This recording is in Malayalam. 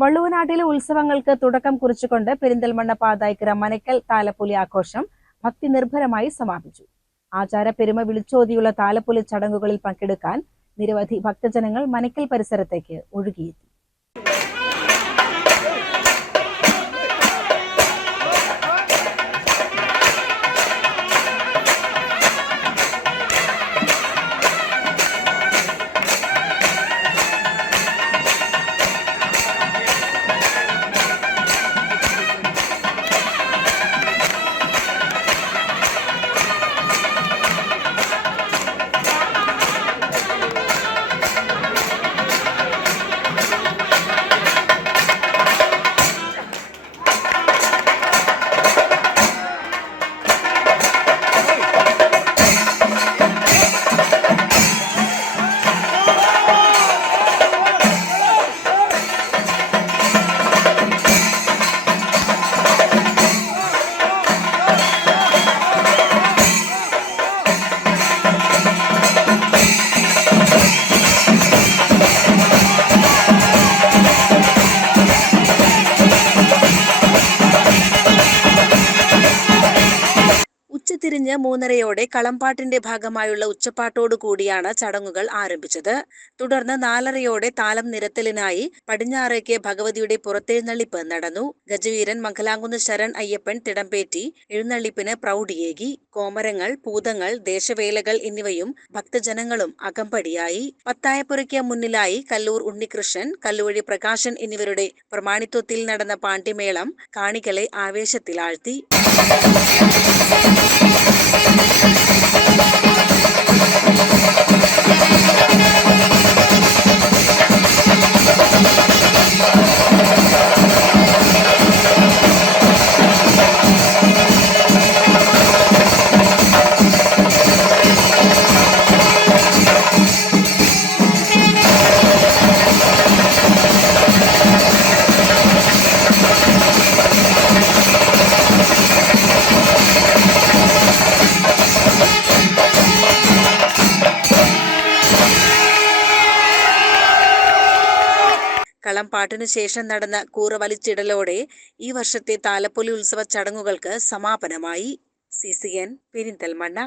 വള്ളുവനാട്ടിലെ ഉത്സവങ്ങൾക്ക് തുടക്കം കുറിച്ചുകൊണ്ട് പെരിന്തൽമണ്ണ പാതായിക്കര മനക്കൽ താലപ്പൊലി ആഘോഷം ഭക്തി നിർഭരമായി സമാപിച്ചു. ആചാര പെരുമ വിളിച്ചോതിയുള്ള താലപ്പൊലി ചടങ്ങുകളിൽ പങ്കെടുക്കാൻ നിരവധി ഭക്തജനങ്ങൾ മനക്കൽ പരിസരത്തേക്ക് ഒഴുകിയെത്തി. ഉച്ചതിരിഞ്ഞ് 3:30-യോടെ കളംപാട്ടിന്റെ ഭാഗമായുള്ള ഉച്ചപ്പാട്ടോടുകൂടിയാണ് ചടങ്ങുകൾ ആരംഭിച്ചത്. തുടർന്ന് 4:30-യോടെ താലം നിരത്തലിനായി പടിഞ്ഞാറേക്ക് ഭഗവതിയുടെ പുറത്തെഴുന്നള്ളിപ്പ് നടന്നു. ഗജവീരൻ മംഗലാംകുന്ന് ശരൺ അയ്യപ്പൻ തിടമ്പേറ്റി എഴുന്നള്ളിപ്പിന് പ്രൗഢിയേകി. കോമരങ്ങൾ, പൂതങ്ങൾ, ദേശവേലകൾ എന്നിവയും ഭക്തജനങ്ങളും അകമ്പടിയായി. പത്തായപ്പുരയ്ക്ക് മുന്നിലായി കല്ലൂർ ഉണ്ണികൃഷ്ണൻ, കല്ലുവഴി പ്രകാശൻ എന്നിവരുടെ പ്രമാണിത്വത്തിൽ നടന്ന പാണ്ഡ്യമേളം കാണികളെ ആവേശത്തിലാഴ്ത്തി. കളംപാട്ടിനു ശേഷം നടന്ന കൂറവലിച്ചിടലോടെ ഈ വർഷത്തെ താലപ്പൊലി ഉത്സവ ചടങ്ങുകൾക്ക് സമാപനമായി. CCN പെരിന്തൽമണ്ണ.